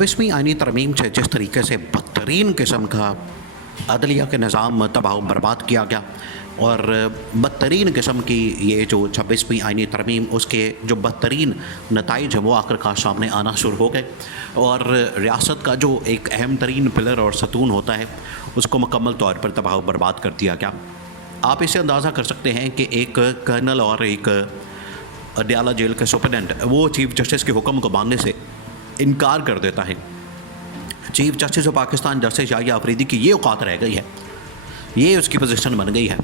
26वीं आईनी तरमीम से जिस तरीके से बदतरीन किस्म का अदलिया के निज़ाम तबाह बर्बाद किया गया और बदतरीन किस्म की ये जो 26वीं आईनी तरमीम उसके जो बदतरीन नताइज हैं वो आखिरकार सामने आना शुरू हो गए और रियासत का जो एक अहम तरीन पिलर और सतून होता है उसको मुकम्मल तौर पर तबाह बर्बाद कर दिया गया। आप इसे अंदाज़ा कर सकते हैं कि एक कर्नल और एक अडयाला जेल के सुपरडेंट वो चीफ जस्टिस के हुक्म को मानने से इनकार कर देता है। Chief justice of Pakistan justice Yahya Afridi की ये औकात रह गई है, ये उसकी पोजीशन बन गई है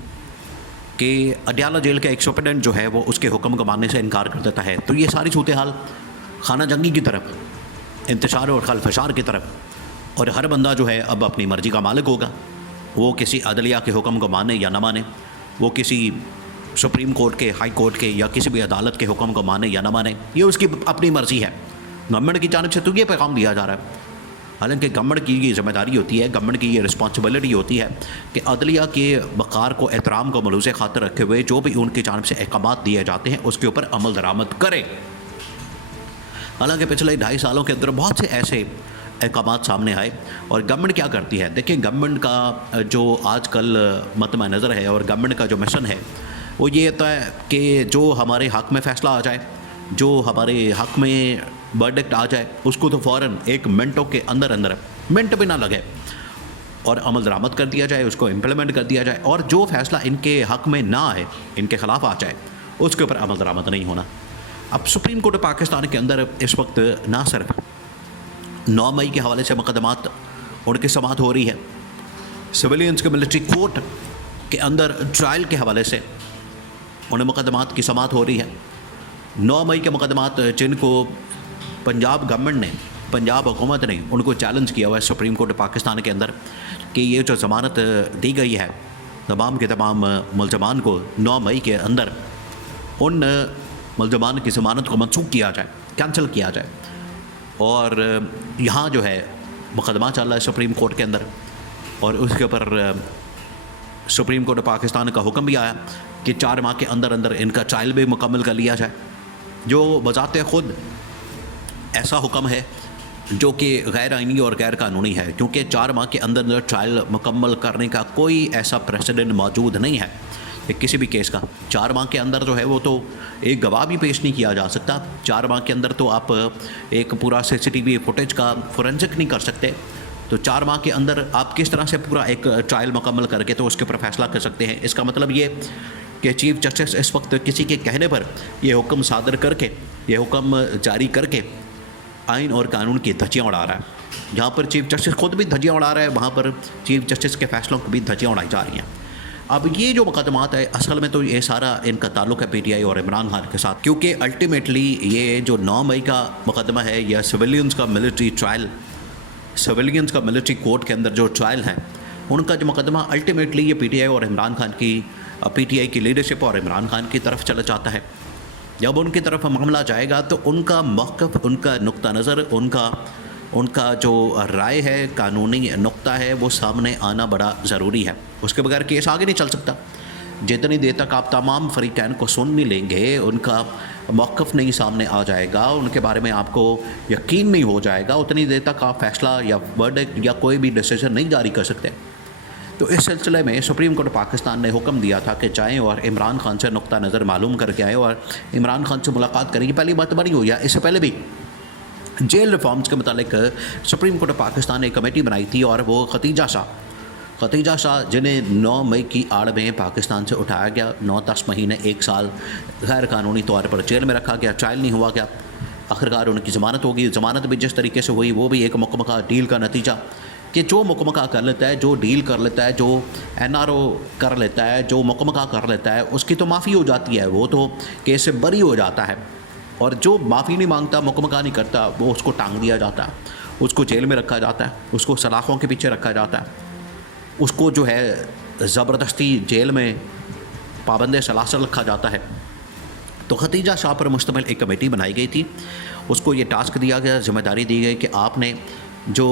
कि अडयाला जेल का एक सुपरडेंट जो है वो उसके हुक्म को मानने से इनकार कर देता है। तो ये सारी सूरत हाल खाना जंगी की तरफ, इंतशार और खलफशार की तरफ, और हर बंदा जो है अब अपनी मर्ज़ी का मालिक होगा। वो किसी अदलिया के हुक्म को माने या ना माने, वो किसी सुप्रीम कोर्ट के, हाई कोर्ट के या किसी भी अदालत के हुक्म को माने या ना माने, ये उसकी अपनी मर्ज़ी है। गवर्नमेंट की जानिब से तो ये पैगाम दिया जा रहा है, हालांकि गवर्नमेंट की ये जिम्मेदारी होती है, गवर्नमेंट की ये रिस्पॉन्सिबिलिटी होती है कि अदलिया के वक़ार को, एहतराम को मलूज़ खातिर रखे हुए जो भी उनकी जानिब से अहकामात दिए जाते हैं उसके ऊपर अमल दरामद करे। हालांकि पिछले 2.5 सालों के अंदर बहुत से ऐसे अहकामात सामने आए और गवर्नमेंट क्या करती है। देखिए, गवर्नमेंट का जो आजकल मतमा नज़र है और गवर्नमेंट का जो मिशन है वो ये होता है कि जो हमारे हक़ में फ़ैसला आ जाए, जो हमारे हक़ में वर्डिक्ट आ जाए, उसको तो फ़ौरन 1 मिनटों के अंदर अंदर, मिनट भी ना लगे, और अमल दरामद कर दिया जाए, उसको इम्प्लीमेंट कर दिया जाए। और जो फ़ैसला इनके हक़ में ना आए, इनके ख़िलाफ़ आ जाए, उसके ऊपर अमल दरामद नहीं होना। अब सुप्रीम कोर्ट पाकिस्तान के अंदर इस वक्त ना सिर्फ 9 मई के हवाले से मुकदमात उनकी समाअत हो रही है, सिविलियंस के मिलिट्री कोर्ट के अंदर ट्रायल के हवाले से उन मुकदमात की समाअत हो रही है। 9 मई के मुकदमात जिनको पंजाब गवर्नमेंट ने, पंजाब हुकूमत ने उनको चैलेंज किया हुआ है सुप्रीम कोर्ट पाकिस्तान के अंदर कि ये जो ज़मानत दी गई है तमाम के तमाम मुल्ज़मान को 9 मई के अंदर, उन मुल्ज़मान की ज़मानत को मनसूख किया जाए, कैंसिल किया जाए। और यहाँ जो है मुकदमा चल रहा है सुप्रीम कोर्ट के अंदर, और उसके ऊपर सुप्रीम कोर्ट पाकिस्तान का हुक्म भी आया कि 4 माह के अंदर अंदर इनका ट्रायल भी मुकम्मल कर लिया जाए, जो बज़ाते ख़ुद ऐसा हुक्म है जो कि गैर आइनी और गैर कानूनी है, क्योंकि 4 माह के अंदर अंदर ट्रायल मुकम्मल करने का कोई ऐसा प्रेसिडेंट मौजूद नहीं है किसी भी केस का। 4 माह के अंदर जो है वो तो एक गवाह भी पेश नहीं किया जा सकता। 4 माह के अंदर तो आप एक पूरा CCTV फुटेज का फोरेंसिक नहीं कर सकते। तो 4 माह के अंदर आप किस तरह से पूरा एक ट्रायल मुकम्मल करके तो उसके ऊपर फैसला कर सकते हैं। इसका मतलब ये कि चीफ जस्टिस इस वक्त किसी के कहने पर ये हुक्म सादर करके, ये हुक्म जारी करके आइन और कानून की धज्जियाँ उड़ा रहा है। जहाँ पर चीफ जस्टिस खुद भी धज्जियाँ उड़ा रहा है, वहाँ पर चीफ जस्टिस के फैसलों को भी धज्जियाँ उड़ाई जा रही हैं। अब ये जो मुकदमात है, असल में तो ये सारा इनका ताल्लुक़ है PTI और इमरान खान के साथ, क्योंकि अल्टीमेटली ये जो 9 मई का मुकदमा है या सिविलियंस का मिलिट्री ट्रायल, सिविलियंस का मिलिट्री कोर्ट के अंदर जो ट्रायल है, उनका जो मुकदमा अल्टीमेटली ये PTI और इमरान खान की, PTI की लीडरशिप और इमरान खान की तरफ चला जाता है। जब उनकी तरफ मामला जाएगा तो उनका मौक़िफ़, उनका नुक्ता नज़र, उनका जो राय है, कानूनी नुक्ता है, वो सामने आना बड़ा ज़रूरी है। उसके बगैर केस आगे नहीं चल सकता। जितनी देर तक आप तमाम फ़रीक़ैन को सुन नहीं लेंगे, उनका मौक़िफ़ नहीं सामने आ जाएगा, उनके बारे में आपको यकीन नहीं हो जाएगा, उतनी देर तक आप फ़ैसला या वर्डिक्ट या कोई भी डिसीजन नहीं जारी कर सकते। तो इस सिलसिले में सुप्रीम कोर्ट पाकिस्तान ने हुक्म दिया था कि जाएँ और इमरान खान से नुक्ता नज़र मालूम करके आए और इमरान खान से मुलाकात करें। पहली बात बनी हुई है, इससे पहले भी जेल रिफॉर्म्स के मुतालिक सुप्रीम कोर्ट पाकिस्तान ने एक कमेटी बनाई थी, और वो खतीजा शाह जिन्हें 9 मई की आड़ में पाकिस्तान से उठाया गया, 9-10 महीने 1 साल गैर कानूनी तौर पर जेल में रखा गया, ट्रायल नहीं हुआ गया, आखिरकार उनकी ज़मानत होगी। ज़मानत भी जिस तरीके से हुई वो भी एक मुकम्मल डील का नतीजा कि जो मुकम्मल कर लेता है, जो डील कर लेता है, जो NRO कर लेता है, जो मुकम्मल कर लेता है, उसकी तो माफ़ी हो जाती है, वो तो केस से बरी हो जाता है। और जो माफ़ी नहीं मांगता, मुकम्मल नहीं करता, वो उसको टांग दिया जाता है, उसको जेल में रखा जाता है, उसको सलाखों के पीछे रखा जाता है, उसको जो है ज़बरदस्ती जेल में पाबंद सलासल रखा जाता है। तो खतीजा शाह पर मुश्तमिल एक कमेटी बनाई गई थी, उसको ये टास्क दिया गया, ज़िम्मेदारी दी गई कि आपने जो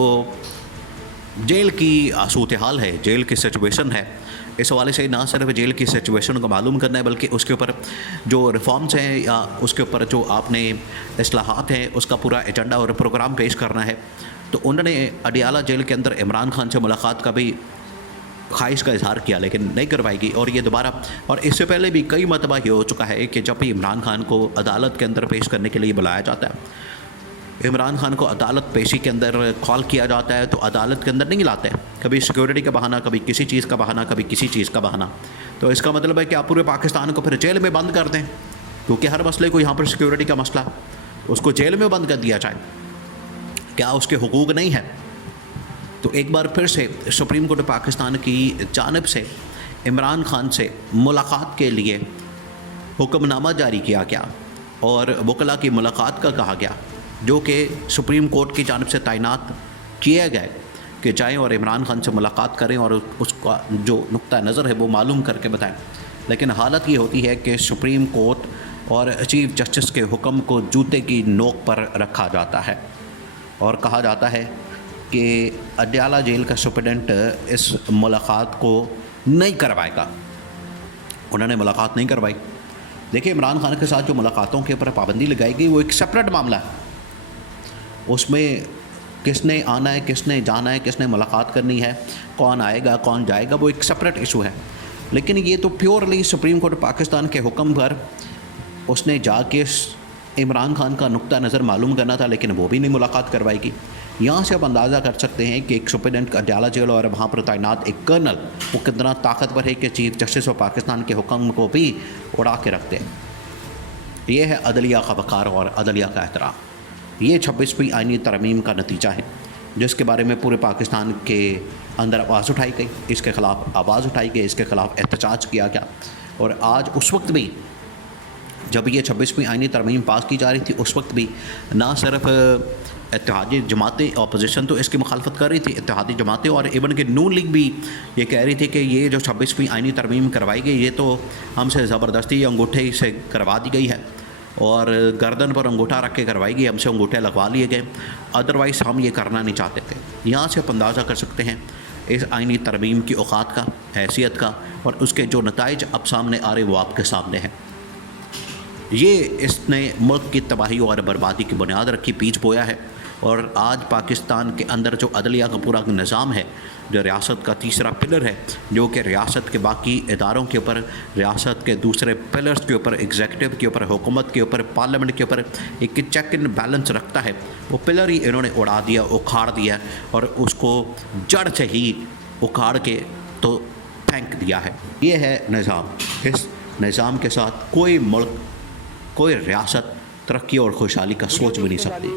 जेल की सूरत हाल है, जेल की सिचुएशन है, इस हवाले से ना सिर्फ जेल की सिचुएशन को मालूम करना है, बल्कि उसके ऊपर जो रिफॉर्म्स हैं या उसके ऊपर जो आपने इस्लाहात हैं, उसका पूरा एजेंडा और प्रोग्राम पेश करना है। तो उन्होंने अडियाला जेल के अंदर इमरान खान से मुलाकात का भी ख्वाहिश का इजहार किया, लेकिन नहीं करवाएगी। और ये दोबारा, और इससे पहले भी कई मरतबा ये हो चुका है कि जब भी इमरान खान को अदालत के अंदर पेश करने के लिए बुलाया जाता है, इमरान खान को अदालत पेशी के अंदर कॉल किया जाता है तो अदालत के अंदर नहीं लाते, कभी सिक्योरिटी का बहाना, कभी किसी चीज़ का बहाना, कभी किसी चीज़ का बहाना। तो इसका मतलब है कि आप पूरे पाकिस्तान को फिर जेल में बंद कर दें, क्योंकि हर मसले को यहाँ पर सिक्योरिटी का मसला, उसको जेल में बंद कर दिया जाए। क्या उसके हुकूक नहीं है? तो एक बार फिर से सुप्रीम कोर्ट पाकिस्तान की जानिब से इमरान खान से मुलाकात के लिए हुक्मनामा जारी किया गया और वकला की मुलाकात का कहा गया, जो कि सुप्रीम कोर्ट की जानिब से तैनात किए गए कि जाएं और इमरान खान से मुलाकात करें और उसका जो नुक्ता नज़र है वो मालूम करके बताएं। लेकिन हालत ये होती है कि सुप्रीम कोर्ट और चीफ जस्टिस के हुक्म को जूते की नोक पर रखा जाता है और कहा जाता है कि अडियाला जेल का सुप्रिटेंडेंट इस मुलाकात को नहीं करवाएगा। उन्होंने मुलाकात नहीं करवाई। देखिए, इमरान खान के साथ जो मुलाकातों के ऊपर पाबंदी लगाई गई वो एक सेपरेट मामला है। उसमें किसने आना है, किसने जाना है, किसने मुलाकात करनी है, कौन आएगा कौन जाएगा, वो एक सेपरेट इशू है। लेकिन ये तो प्योरली सुप्रीम कोर्ट पाकिस्तान के हुक्म पर उसने जाके इमरान खान का नुक्ता नज़र मालूम करना था, लेकिन वो भी नहीं मुलाकात करवाएगी। यहाँ से आप अंदाज़ा कर सकते हैं कि एक सुप्रिटेंडेंट का अडियाला जेल और वहाँ पर तैनात एक कर्नल वो कितना ताकतवर है कि चीफ जस्टिस ऑफ पाकिस्तान के हुक्म को भी उड़ा के रखते हैं। ये है अदलिया का वक़ार और अदलिया का एहतराम। ये 26वीं आईनी तरमीम का नतीजा है, जिसके बारे में पूरे पाकिस्तान के अंदर आवाज़ उठाई गई, इसके ख़िलाफ़ आवाज़ उठाई गई, इसके ख़िलाफ़ एहतजाज किया गया। और आज उस वक्त भी जब ये 26वीं आईनी तरमीम पास की जा रही थी, उस वक्त भी ना सिर्फ इत्तेहादी जमातें, अपोजिशन तो इसकी मुखालफत कर रही थी, इत्तेहादी जमातें और इवन के नून लीग भी ये कह रही थी कि ये जो 26वीं आईनी तरमीम करवाई गई ये तो हमसे ज़बरदस्ती अंगूठे से करवा दी गई है और गर्दन पर अंगूठा रख के करवाई गई, हमसे अंगूठे लगवा लिए गए, अदरवाइज़ हम ये करना नहीं चाहते थे। यहाँ से आप अंदाज़ा कर सकते हैं इस आईनी तरमीम की औकात का, हैसियत का, और उसके जो नताइज अब सामने आ रहे वो आपके सामने हैं। ये इसने मुल्क की तबाही और बर्बादी की बुनियाद रखी, बीज बोया है। और आज पाकिस्तान के अंदर जो अदलिया का पूरा निज़ाम है, जो रियासत का तीसरा पिलर है, जो कि रियासत के बाकी इदारों के ऊपर, रियासत के दूसरे पिलर्स के ऊपर, एग्जीक्यूटिव के ऊपर, हुकूमत के ऊपर, पार्लियामेंट के ऊपर एक चेक इन बैलेंस रखता है, वो पिलर ही इन्होंने उड़ा दिया, उखाड़ दिया और उसको जड़ से ही उखाड़ के तो फेंक दिया है। ये है निज़ाम। इस निज़ाम के साथ कोई मुल्क, कोई रियासत तरक्की और खुशहाली का सोच भी नहीं सकती।